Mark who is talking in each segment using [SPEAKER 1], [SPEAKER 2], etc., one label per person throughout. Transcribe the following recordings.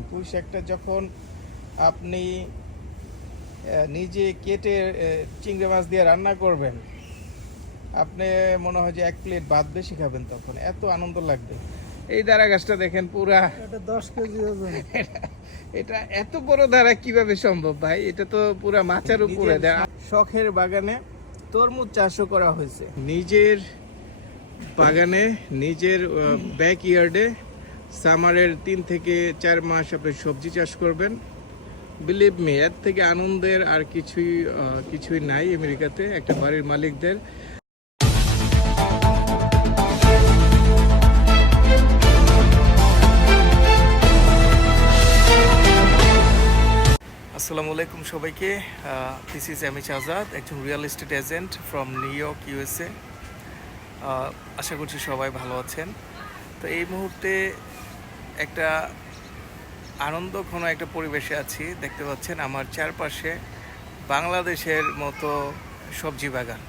[SPEAKER 1] পুঁই শাকটা যখন আপনি নিজে কেটে চিংড়ি মাছ দিয়ে রান্না করবেন আপনি মনে হয় যে এক প্লেট ভাত বেশি খাবেন তখন। এত আনন্দ লাগবে। এই দাঁড়া গাছটা দেখেন পুরা।
[SPEAKER 2] এটা দশ কেজি ওজন।
[SPEAKER 1] এটা- এত বড় দ্বারা কীভাবে সম্ভব ভাই? এটা তো পুরা মাচার উপরে শখের বাগানে তরমুজ চাষও করা হয়েছে। নিজের বাগানে নিজের ব্যাক ইয়ার্ডে সামারের তিন থেকে চার মাস আপনি সবজি চাষ করবেন। বিলিভ মি এর থেকে আনন্দের আর কিছুই কিছুই নাই আমেরিকাতে, একটা বাড়ির মালিকদের। আসসালামু আলাইকুম সবাইকে। This is M H Azad একজন real estate agent from New York USA আশা করছি সবাই ভালো আছেন। তো এই মুহূর্তে একটা আনন্দ ঘন একটা পরিবেশে আছি। দেখতে পাচ্ছেন আমার চারপাশে বাংলাদেশের মতো সবজি বাগান,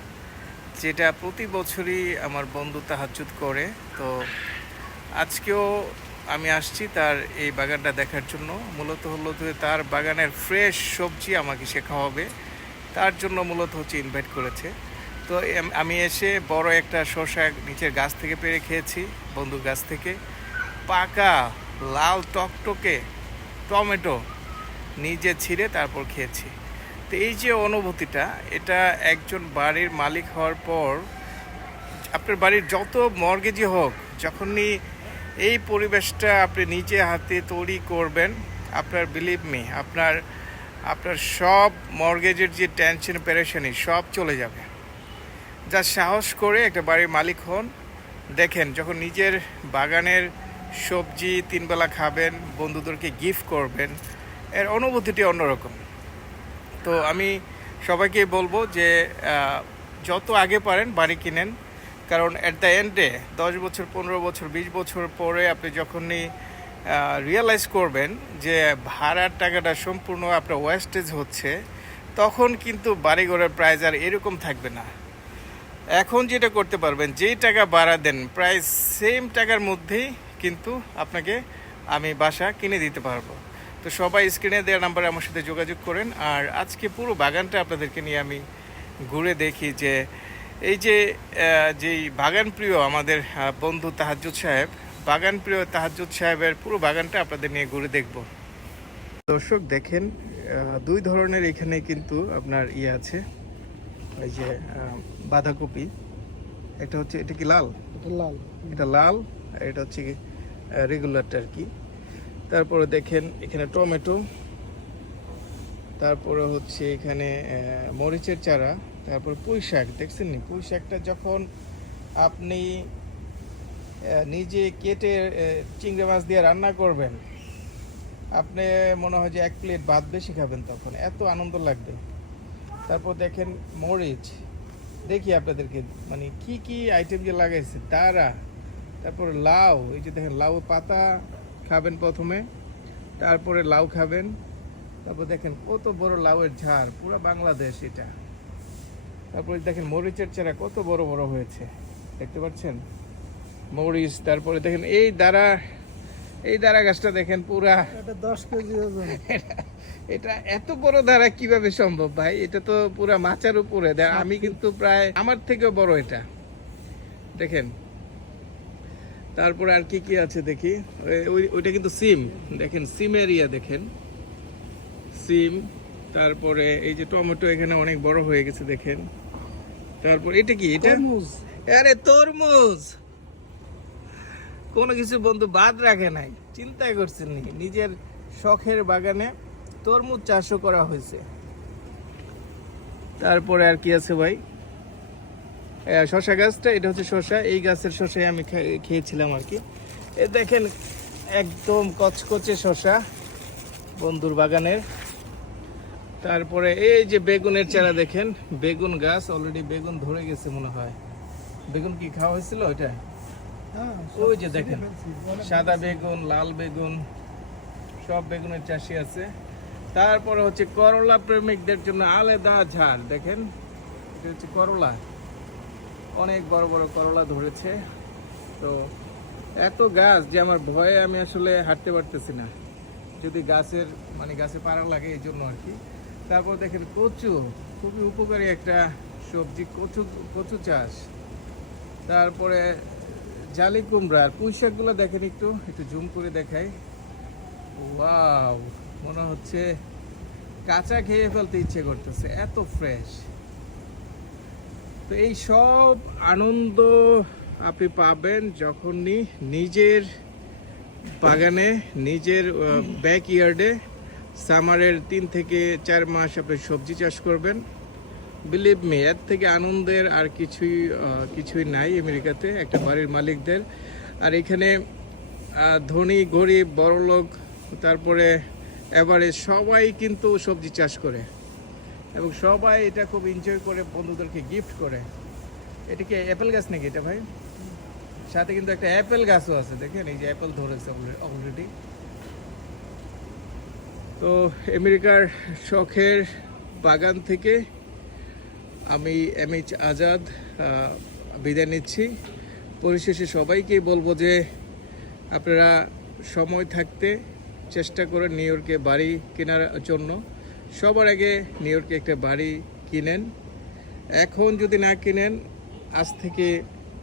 [SPEAKER 1] যেটা প্রতি বছরই আমার বন্ধু তাহাজুদ করে। তো আজকেও আমি আসছি তার এই বাগানটা দেখার জন্য। মূলত হলো তার বাগানের ফ্রেশ সবজি আমাকে সে খাওয়াবে। তার জন্য মূলত হচ্ছে ইনভাইট করেছে। তো আমি এসে বড় একটা শসা নিচের গাছ থেকে পেরে খেয়েছি, বন্ধুর গাছ থেকে। পাকা লাল টকটকে টমেটো নিজে ছিঁড়ে তারপর খেয়েছি। তো এই যে অনুভূতিটা, এটা একজন বাড়ির মালিক হওয়ার পর, আপনার বাড়ির যত মর্গেজই হোক, যখনই এই পরিবেশটা আপনি নিজে হাতে তৈরি করবেন, আপনার বিলিভ মি আপনার আপনার সব মর্গেজের যে টেনশন পেরেশানি সব চলে যাবে। যা সাহস করে একটা বাড়ির মালিক হন, দেখেন যখন নিজের বাগানের সবজি তিনবেলা খাবেন, বন্ধুদেরকে গিফট করবেন, এর অনুভূতিটি অন্যরকম। তো আমি সবাইকে বলব যে যত আগে পারেন বাড়ি কিনেন, কারণ অ্যাট দ্য এন্ডে দশ বছর, পনেরো বছর, বিশ বছর পরে আপনি যখনই রিয়েলাইজ করবেন যে ভাড়ার টাকাটা সম্পূর্ণ আপনার ওয়েস্টেজ হচ্ছে, তখন কিন্তু বাড়িঘরের প্রাইস আর এরকম থাকবে না। এখন যেটা করতে পারবেন, যেই টাকা বাড়া দেন প্রায় সেম টাকার মধ্যেই কিন্তু আপনাকে আমি বাসা কিনে দিতে পারব। তো সবাই স্ক্রিনে দেওয়া নাম্বারে আমার সাথে যোগাযোগ করেন। আর আজকে পুরো বাগানটা আপনাদেরকে নিয়ে আমি ঘুরে দেখি যে এই যে যেই বাগান প্রিয় আমাদের বন্ধু তাহাজুদ সাহেব বাগান প্রিয় তাহাজুদ সাহেবের পুরো বাগানটা আপনাদের নিয়ে ঘুরে দেখব। দর্শক দেখেন দুই ধরনের এখানে কিন্তু আপনার ইয়ে আছে। এই যে বাঁধাকপি এটা হচ্ছে এটা কি লাল?
[SPEAKER 2] এটা লাল।
[SPEAKER 1] এটা লাল আর এটা হচ্ছে রেগুলারটা আর কি। তারপরে দেখেন এখানে টমেটো, তারপরে হচ্ছে এখানে মরিচের চারা, তারপর পুঁই শাক। দেখছেন নি? পুঁই শাকটা যখন আপনি নিজে কেটে চিংড়ি মাছ দিয়ে রান্না করবেন, আপনি মনে হয় যে এক প্লেট ভাত বেশি খাবেন তখন। এত আনন্দ লাগবে। তারপর দেখেন মরিচ। দেখি আপনাদেরকে মানে কি কি আইটেম যে লাগাইছে। তারা তারপরে লাউ এই যে দেখেন লাউ পাতা খাবেন প্রথমে তারপরে লাউ খাবেন তারপর দেখেন কত বড় লাউয়ের ঝাড় পুরো বাংলাদেশ এটা। তারপরে দেখেন মরিচের চারা কত বড় বড় হয়েছে দেখতে পাচ্ছেন? মরিচ তারপরে দেখেন এই দ্বারা এই দ্বারা গাছটা দেখেন পুরা।
[SPEAKER 2] দশ কেজি ওজন।
[SPEAKER 1] এটা- এত বড় দ্বারা কীভাবে সম্ভব ভাই? এটা তো পুরা মাচার উপরে আমি কিন্তু প্রায় আমার থেকেও বড় এটা। দেখেন তারপরে আর কি কি আছে দেখি? ওই- ওই- ওইটা কিন্তু সিম। দেখেন সিম এরিয়া দেখেন। সিম তারপরে এই যে টমেটো এখানে অনেক বড় হয়ে গেছে দেখেন। তারপর এটা কি? এটা আরে তরমুজ! কোনো কিছু বন্ধু বাদ রাখে নাই। চিন্তাই করছেন নি। নিজের শখের বাগানে তরমুজ চাষও করা হয়েছে। তারপরে আর কি আছে ভাই? শসা গাছটা এটা হচ্ছে শসা এই গাছের শসাই আমি খেয়েছিলাম আর কি। এ দেখেন একদম কচকচে শসা বন্ধুর বাগানের। তারপরে এই যে বেগুনের চারা দেখেন বেগুন গাছ অলরেডি বেগুন ধরে গেছে মনে হয়। বেগুন কি খাওয়া হয়েছিল ওইটা?
[SPEAKER 2] হ্যাঁ
[SPEAKER 1] ওই যে দেখেন সাদা বেগুন লাল বেগুন সব বেগুনের চাষি আছে। তারপরে হচ্ছে করলা প্রেমিকদের জন্য আলাদা ঝাড় দেখেন? এটা হচ্ছে করলা। অনেক বড় বড় করলা ধরেছে। তো এত গাছ যে আমার ভয়ে আমি আসলে হাঁটতে পারতেছি না। যদি গাছের মানে গাছে পাড়া লাগে এই জন্য আর কি তারপর দেখেন কচু, খুবই উপকারী একটা সবজি, কচু কচু চাষ। তারপরে জালি কুমড়া আর পুঁই শাকগুলো দেখেন একটু একটু জুম করে দেখাই। ওয়াও, মনে হচ্ছে কাঁচা খেয়ে ফেলতে ইচ্ছে করতেছে, এত ফ্রেশ। তো এই সব আনন্দ আপনি পাবেন যখনই নিজের বাগানে, নিজের ব্যাক ইয়ার্ডে সামারের তিন থেকে চার মাস আপনি সবজি চাষ করবেন। বিলিভ মি এর থেকে আনন্দের আর কিছুই কিছুই নাই আমেরিকাতে, একটা বাড়ির মালিকদের। আর এখানে ধনী, গরিব, বড়লোক, তারপরে এভারেজ সবাই কিন্তু সবজি চাষ করে। এবং সবাই এটা খুব এনজয় করে, বন্ধুদেরকে গিফট করে। এটা কি অ্যাপেল গাছ নাকি এটা ভাই? সাথে কিন্তু একটা অ্যাপেল গাছও আছে, দেখেন, এই যে অ্যাপেল ধরেছে অলরেডি তো আমেরিকার শখের বাগান থেকে আমি এম এইচ আজাদ বিদায় নিচ্ছি। পরিশেষে সবাইকেই বলব যে আপনারা সময় থাকতে চেষ্টা করে নিউ ইয়র্কে বাড়ি কেনার জন্য সবার আগে নিউ ইয়র্কে একটা বাড়ি কিনেন। এখন যদি না কিনেন, আজ থেকে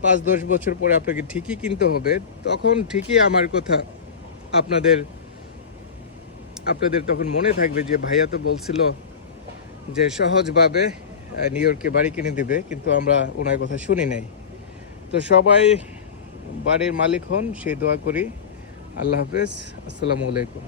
[SPEAKER 1] পাঁচ দশ বছর পরে আপনাকে ঠিকই কিনতে হবে। তখন ঠিকই আমার কথা আপনাদের আপনাদের তখন মনে থাকবে যে ভাইয়া তো বলছিল যে সহজভাবে নিউ ইয়র্কে বাড়ি কিনে দিবে, কিন্তু আমরা ওনার কথা শুনি নাই। তো সবাই বাড়ির মালিক হন, সেই দোয়া করি। আল্লাহ হাফেজ। আসসালামু আলাইকুম।